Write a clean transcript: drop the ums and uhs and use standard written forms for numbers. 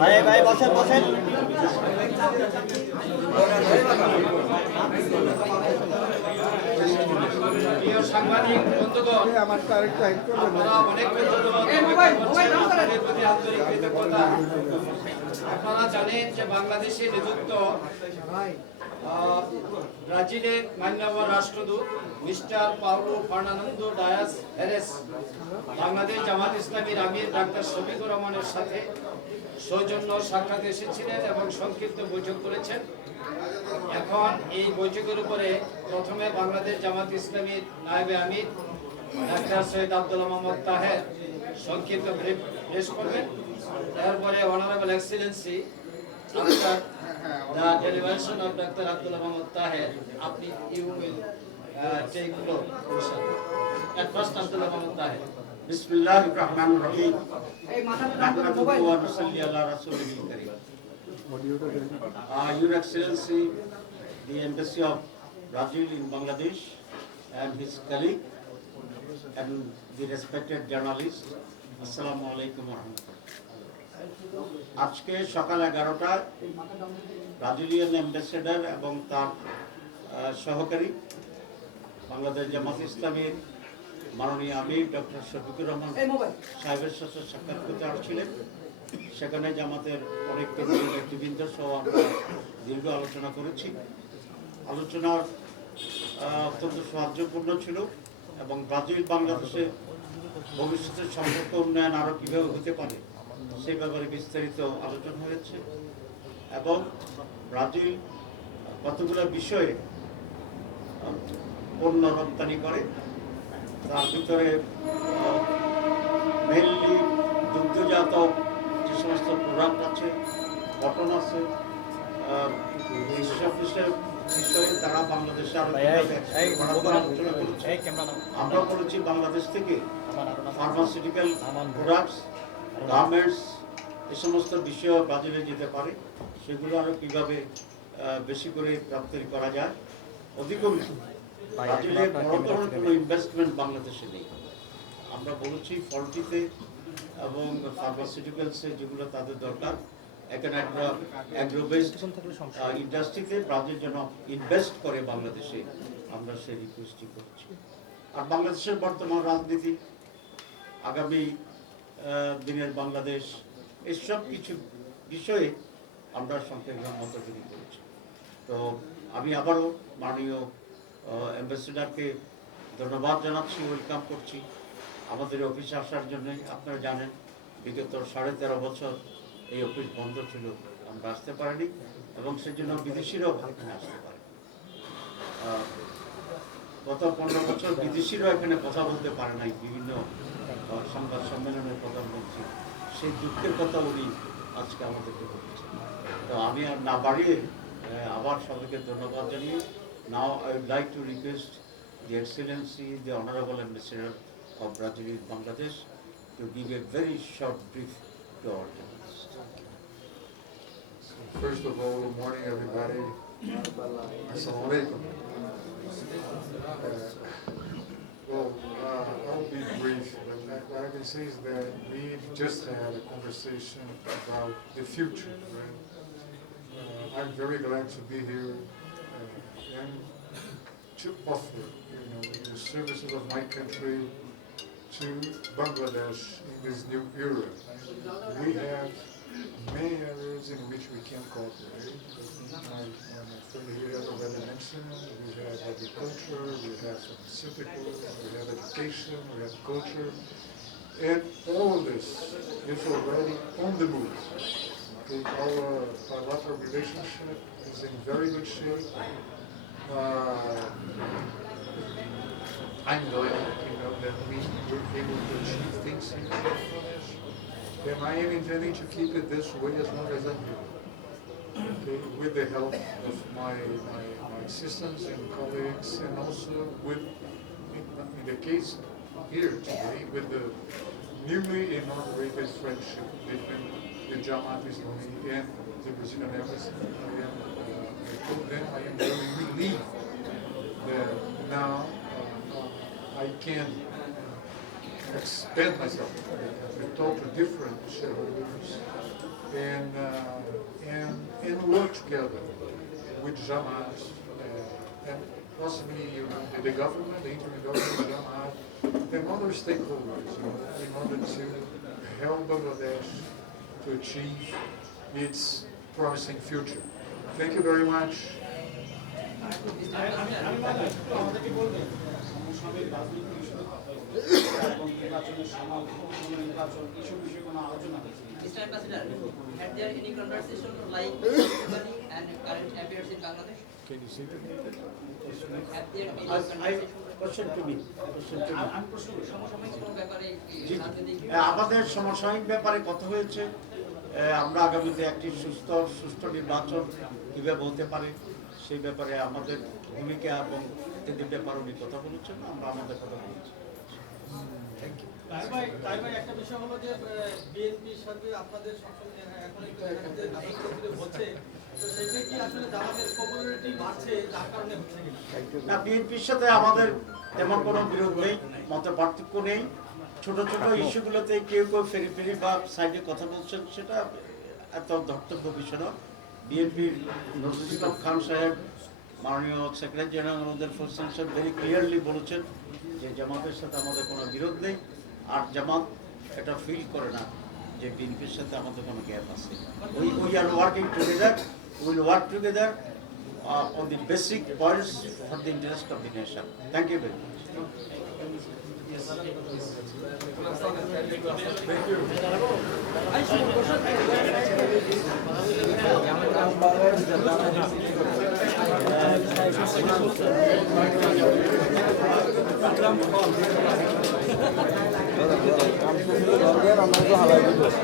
ভাই ভাই বসেন বসেন। প্রিয় সাংবাদিক বন্ধুগণ, আপনারা অনেক আপনাদের প্রতি আন্তরিক কৃতজ্ঞতা। আপনারা জানেন যে বাংলাদেশে নিযুক্ত ব্রাজিলের মাননীয় রাষ্ট্রদূত mister Paulo Fernando Dias Heres Bangladesh Jamaat ইসলামীর আমির ডাক্তার শফিকুর রহমানের সাথে সৌজন্য সাক্ষাৎ এসেছিলেন এবং সংক্ষিপ্ত বৈঠক করেছেন। এখন এই বৈঠকের উপরে প্রথমে বাংলাদেশ জামাত ইসলামীর নায়েবে আমির ডাক্তার সৈয়দ আব্দুল্লাহ মোহাম্মদ তাহের সংক্ষিপ্ত ব্রিফ পেশ করবেন। তারপরে honourable excellency after the deliberation of doctor Abdullah Mohammad Taher আপনি you will take floor. At first Abdullah Mohammad Taher. বিসমিল্লাহির রহমানির রহিম। নাহমাদুহু ওয়া নুসাল্লি আলা রাসূলিল কারীম। Your Excellency, the Embassy of Brazil in Bangladesh and his colleague and the respected journalist, Assalamu alaikum wa rahmatullah. আজকে সকাল 11টায় Brazilian ambassador এবং তার সহকারী বাংলাদেশ জামাত ইসলামীর মাননীয় আমির ডক্টর শফিকুর রহমান সাহেবের সাথে সাক্ষাৎ করতে আসছিলেন। সেখানে জামাতের অনেক নেতৃবৃন্দ সহ আমরা দীর্ঘ আলোচনা করেছি। আলোচনার অত্যন্ত সাহায্যপূর্ণ ছিল এবং ব্রাজিল বাংলাদেশে ভবিষ্যতের সম্পর্ক উন্নয়ন আরও কীভাবে হতে পারে সেই ব্যাপারে বিস্তারিত আলোচনা হয়েছে এবং ব্রাজিল কতগুলো বিষয়ে পণ্য রপ্তানি করে, তার ভিতরে মেনলি দুগ্ধজাত যে সমস্ত প্রোডাক্ট আছে, কটন আছে, এইসব বিষয়ে তারা বাংলাদেশে আরো আলোচনা করেছে। আমরা বলেছি বাংলাদেশ থেকে ফার্মাসিউটিক্যাল প্রোডাক্টস, গার্মেন্টস এই সমস্ত বিষয় ব্রাজিলে যেতে পারে, সেগুলো আরো কিভাবে বেশি করে রপ্তানি করা যায়। অধিকাংশ ব্রাজিলে বড় ধরনের কোনো ইনভেস্টমেন্ট বাংলাদেশে নেই। আমরা বলেছি ফলটিতে এবং ফার্মাসিউটিক্যালসে যেগুলো তাদের দরকার, এখানে একটা অ্যাগ্রো বেসড ইন্ডাস্ট্রিতে ব্রাজিল যেন ইনভেস্ট করে বাংলাদেশে, আমরা সেই রিকোয়েস্টই করছি। আর বাংলাদেশের বর্তমান রাজনীতি, আগামী দিনের বাংলাদেশ, এসব কিছু বিষয়ে আমরা সংক্ষেপে মতবিনিময় করেছি। তো আমি আবারও মাননীয় অ্যাম্বাসেডারকে ধন্যবাদ জানাচ্ছি, ওয়েলকাম করছি আমাদের অফিসে আসার জন্যই। আপনারা জানেন বিগত 13.5 বছর এই অফিস বন্ধ ছিল, আমরা আসতে পারিনি এবং সেজন্য বিদেশিরাও এখানে আসতে পারে। গত 15 বছর বিদেশিরাও এখানে কথা বলতে পারে নাই, বিভিন্ন সংবাদ সম্মেলনের কথা বলছি, সেই দুঃখের কথা উনি আজকে আমাদেরকে বলছেন। তো আমি আর না বাড়িয়ে আবার সবাইকে ধন্যবাদ জানিয়ে now I would like to request the Excellency, the Honorable Ambassador of Brazil in Bangladesh to give a very short brief to our journalists. First of all, good morning everybody. Assalamu alaikum. I'll be brief. What I can say is that we just had a conversation about the future. Right? I'm very glad to be here and to offer, the services of my country to Bangladesh in this new era. We have many areas in which we can cooperate. My friend here has already mentioned, we have agriculture, we have pharmaceuticals, we have education, we have culture, and all of this is already on the move. Okay, our bilateral relationship is in very good shape. I'm glad, that we were able to achieve things in Bangladesh, and I am intending to keep it this way as long as I'm here. Okay, with the help of my assistants and colleagues, and also with, in the case here today, with the newly inaugurated friendship between the Jamaat Islami and the Brazilian Embassy. I told them I am very relieved that now I can expand myself and talk to different shareholders and work together with Jamaat and possibly the government, the interim government, Jamaat, and other stakeholders in order to help Bangladesh to achieve its promising future. Thank you very much. আমাদেরকে বলবেন সমসাময়িক রাজনৈতিক ইস্যুতে কথা হলো এবং নির্বাচনের সময় নির্বাচন এসব বিষয়ে কোনো আলোচনা হয়েছে Mr. Ambassador, had there any conversation like money and current affairs in Bangladesh? Can you see that? Have there been Question to me. আমি প্রশ্ন করি সমসাময়িক কোনো ব্যাপারে জি, রাজনৈতিক আমাদের সমসাময়িক ব্যাপারে কথা হয়েছে। আমরা আগামীতে একটি সুষ্ঠু নির্বাচন কীভাবে হতে পারে সেই ব্যাপারে আমাদের ভূমিকা এবং ইত্যাদি ব্যাপারে উনি কথা বলেছেন, আমরা আমাদের কথা বলেছি। তাই ভাই একটা বিষয় হলো যে বিএনপির সাথে আপনাদের সবসময় এখন একটু যে নাটক হচ্ছে, তো সেটা কি আসলে জামাতের পপুলারিটি বাড়ছে যার কারণে হচ্ছে কিনা? না, বিএনপির সাথে আমাদের তেমন কোনো বিরোধ নেই, মত পার্থক্য নেই। ছোট ছোট ইস্যুগুলোতে কেউ কেউ ফেরি বা সাইডে কথা বলছেন, সেটা এত ধর্তব্য বিষয় না। বিএনপির নজরুল ইসলাম খান সাহেব, মাননীয় সেক্রেটারি জেনারেল আমাদের হোসেন সাহেব ভেরি ক্লিয়ারলি বলেছেন যে জামাতের সাথে আমাদের কোনো বিরোধ নেই, আর জামাত এটা ফিল করে না যে বিএনপির সাথে আমাদের কোনো গ্যাপ আছে। We are working together, will work together on the basic points for the interest of the nation. Thank you very much. আমরা